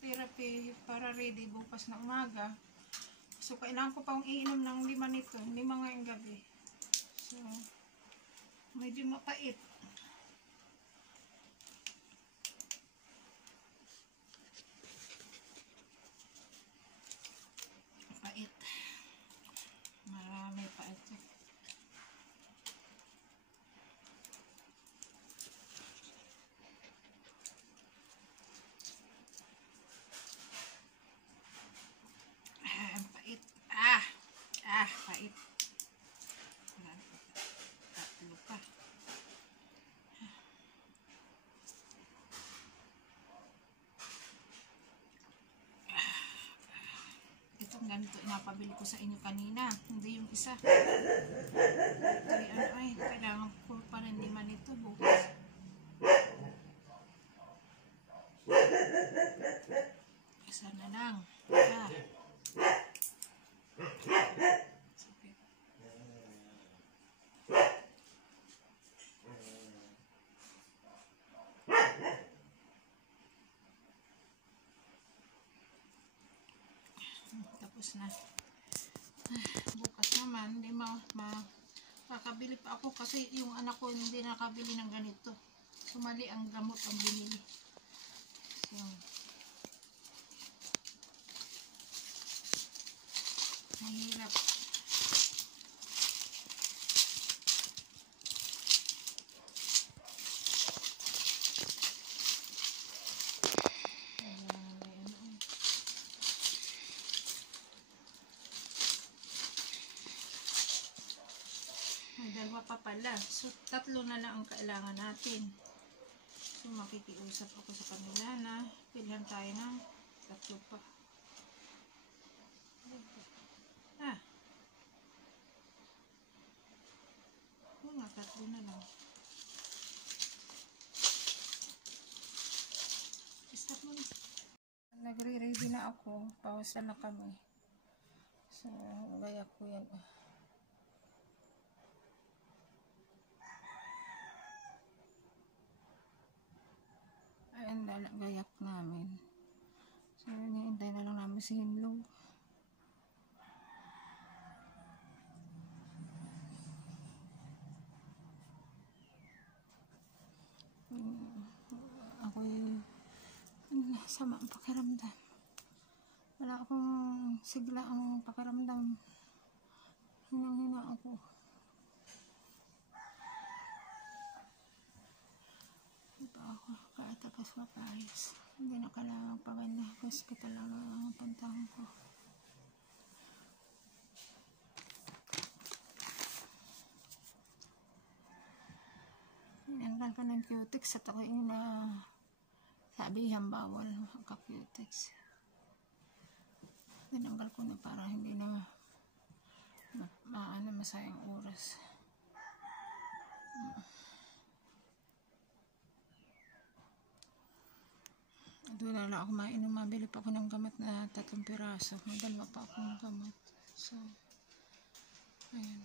therapy para ready bukas na umaga. So, kailangan ko pang iinom ng 5 nito. 5 ngayong gabi. So, medyo mapait. Mapait. Marami pait. Pait. Tatlo pa. Itong ganito napabili ko sa inyo kanina. Hindi yung isa. Ay, kailangan ko pa rin 5 nito bukas. Isa na lang. Tapos na. Bukas naman, hindi makakabili pa ako kasi yung anak ko hindi nakabili ng ganito. Sumali ang gamot ang binili. So, mahirap. May 2 pa pala. So, 3 na lang ang kailangan natin. So, makikiusap ako sa kanila na pilhan tayo ng 3 pa. Oo nga, 3 na lang. Stop mo na. Nagre-ready na ako. Pawasan na kami. So, gaya ko yan. Ayan, gayak namin. So, hinihintay na lang namin si Hinlog. Ako'y sama ang pakiramdam. Wala akong sigla ang pakiramdam. Hinang-hina ako. Ako kaya tapos mapayos. Hindi na kailangan paganda. Hospital lang ang puntahan ko. Inanggal ko ng cutex at ako yung sabihan bawal ka-cutex. Inanggal ko na para hindi na masayang oras. Doon na lang ako mainom. Mabili pa ako ng gamot na 3 piraso. May 2 pa akong gamot. So, ayan.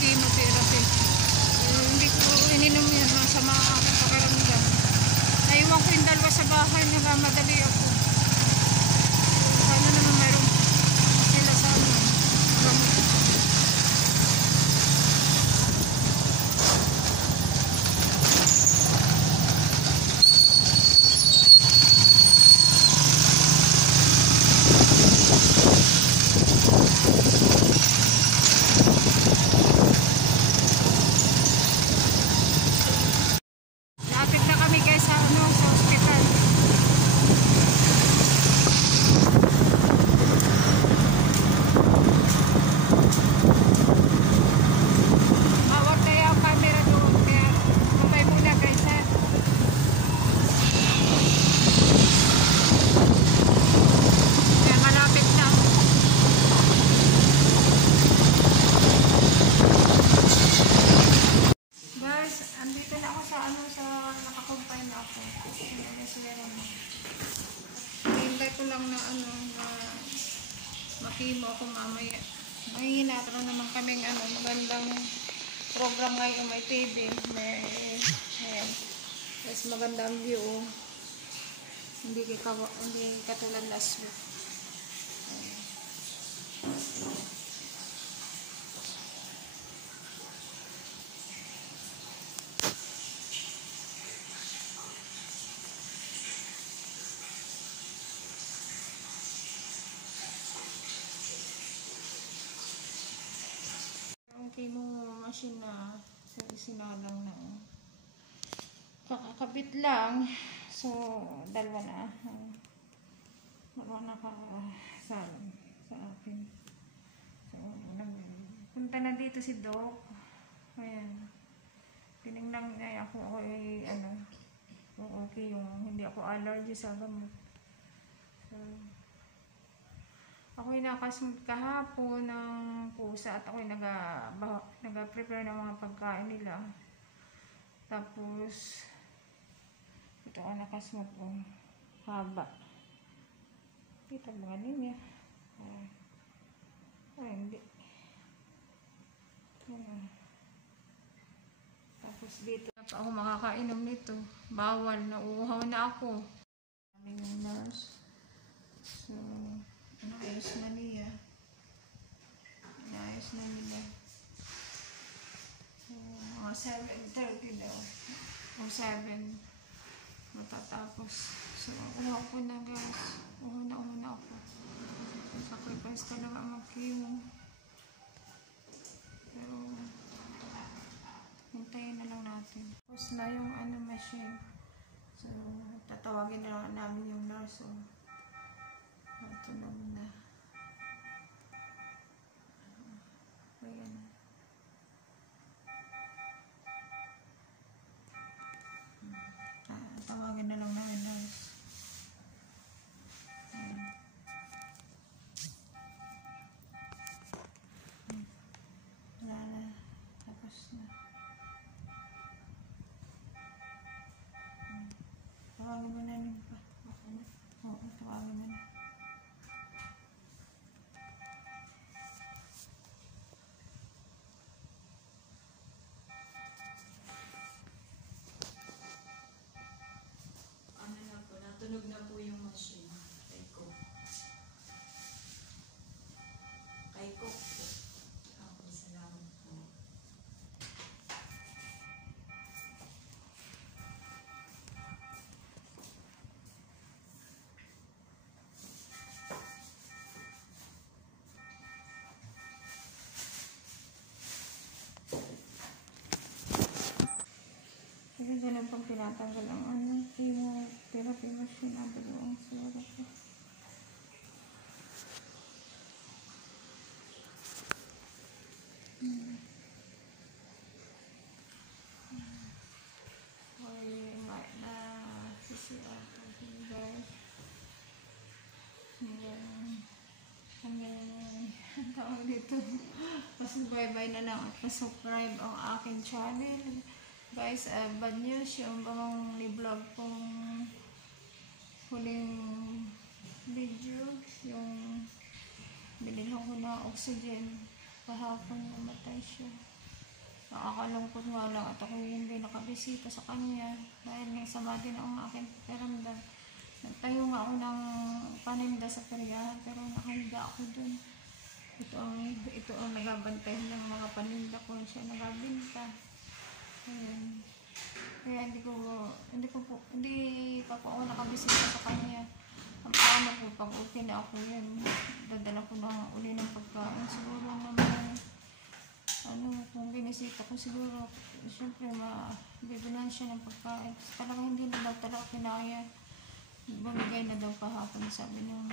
chemotherapy. Hindi ko ininom yan. Masama ang aking pakiramdam. Naiwan ko yung dalawa sa bahay. Nagmamadali ako. Sana naman mayroon sila sa amin. Lapit na kami guys sa sa hospital. Hawak na yung camera doon. Kaya mamay muna guys ha. Kaya malapit na. Guys, andito na ako sa sa nakakumpay na ako. Hintay ko lang na na makimo ako mamaya. May hinatro naman kaming magandang program ngayon, may TV, may mas magandang view. Hindi katulad last week. Ang chemo machine na sinalang na kakakabit lang. So, dalawa na sa akin. So, punta na dito si Doc. Ayan. Tinignan niya ako kung okay yung hindi ako allergy sa gamot. So, ako yung nakasunod kahapon ng pusa at ako yung nag-prepare ng mga pagkain nila. Tapos, ito ako nakasunod ko. Haba. Kita ba niya? Ay, hindi. Tapos dito pa ako makakainom nito. Bawal. Nauuhaw na ako. Aming nurse. So, inayos na niya. Inayos na nila. So, mga 7:30 daw. O 7. Matatapos. So, uha ko na guys. Una ako. Sacrifice ka lang ang mag-chemo. Pero, hintayin na lang natin. Tapos na yung machine. So, tatawagin na namin yung nurse. Ito na muna. Ayan. Tawagin na lang namin nurse. Wala na. Tapos na. Tawagin mo na rin pa. Oo, tawagin mo na. Natunog na po yung machine. Kaiko. Kaiko po. Okay, salamat po. Kasi ganun pang tinatanggal ang chemotherapy machine. Ang dalawang sulat ko. CCR guys. Hanggang tawag dito. Pasubay-bay na lang at pasubscribe ang aking channel. Guys, bad news yung bang ni-vlog kong huling video. Yung binilhan ko na oxygen. Kahapon namatay siya. nakakalungkot nga lang at ako hindi nakabisita sa kanya dahil nasama din ang aking pakiramdam. Nagtayo nga ako ng paninda sa peryahan pero nakahiga ako dun. Ito ang nagabantay ng mga paninda ko, siya nagabinta. Ayan. Kaya hindi pa po ako nakabisita sa kanya. Ang paano po, pag okay na ako yan, dadala ko na uli ng pagkain. Siguro naman, kung binisita ko siguro, siyempre, bibilan siya ng pagkain. Talagang hindi na daw talaga kinaya. Bumigay na daw kahapon, sabi ng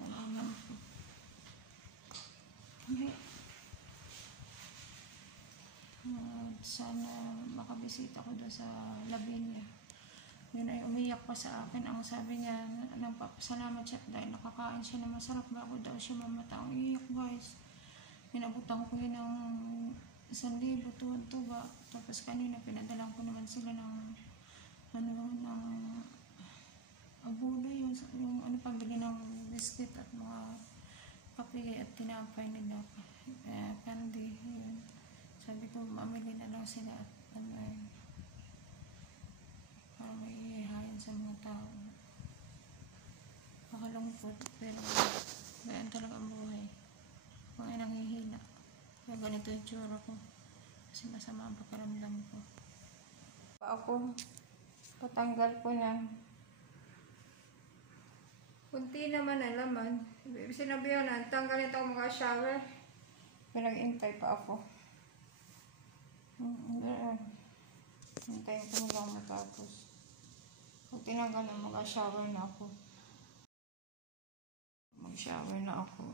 nalaman ko. Sana makabisita ko doon sa Lavinia. Yun ay umiyak pa sa akin. Ang sabi niya, nagpapasalamat siya dahil nakakain siya na masarap bago daw siya mamata. Ang iyak, guys. Pinabutan ko yun ng 1,000 tuwan-tuwa. Tapos kanina pinadalang ko naman sila ng abono, yung pambili ng biscuit at mga kape at tinapay nila. Candy, yun. Sabi ko, mamili na lang sila at para may ihayin sa mga tao. Makalungkot, pero ganyan talaga ang buhay. Kung ay nanghihina. Kaya ganito yung tsura ko. Kasi masama ang pakiramdam ko. Ako, patanggal ko na. Kunti naman ang laman. Sinabihan na, tanggalin ito ako mag-shower. Pinag-intay pa ako. Hintayin ko lang matapos. Pag tinanggal na, mag-shower na ako. Mag-shower na ako.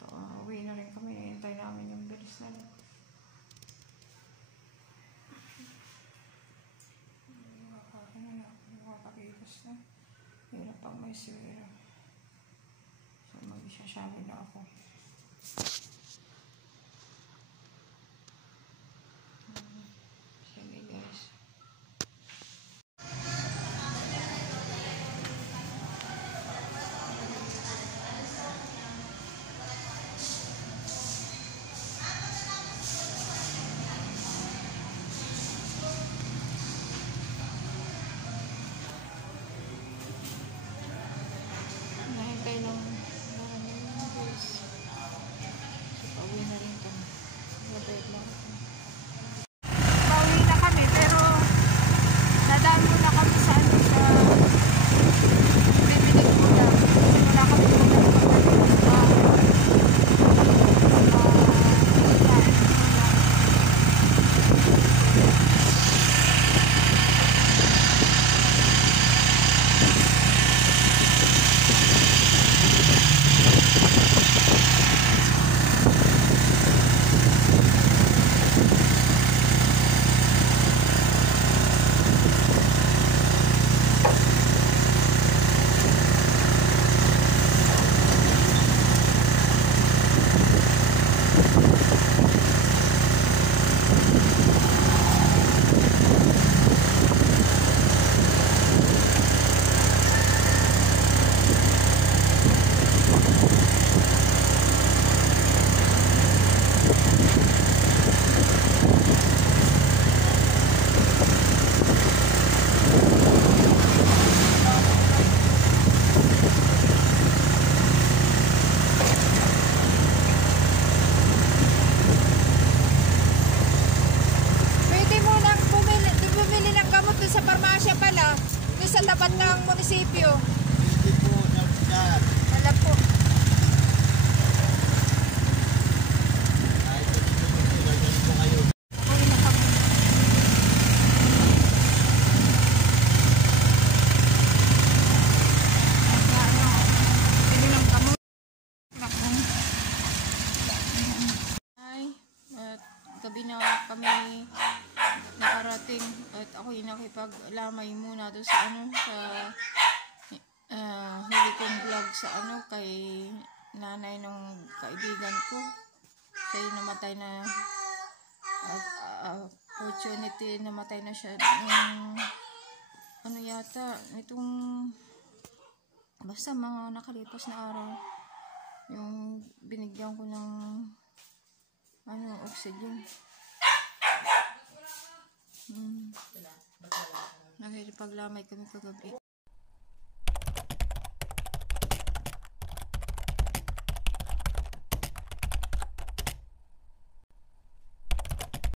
Ito, uwi na rin kami. Hintay namin yung bilis na rin. Makakakilos na. Hirap pag may sira. So, mag-shower na ako. Sige, guys. Nahintay ng guys. So, pauwi na rin kami. Nabait lang ako. Pauwi na kami, pero nadaan muna kami sa bibili ko na. Kasi wala kami muna sa parmasya pala, doon sa tapat ng munisipyo. Hindi po, nagdaan. Wala po. Kahit ganyan po kayo. Uwi na kami. Pili ng kamot. Ay, at gabi na kami nakarating at ako'y nakipaglamay muna doon sa huli kong vlog sa kay nanay ng kaibigan ko. Siya yung namatay na opportunity, namatay na siya yata itong basta mga nakalipas na araw yung binigyan ko ng oxygen. Wala. Ba't wala ka? Nakikipaglamay kami kagabi.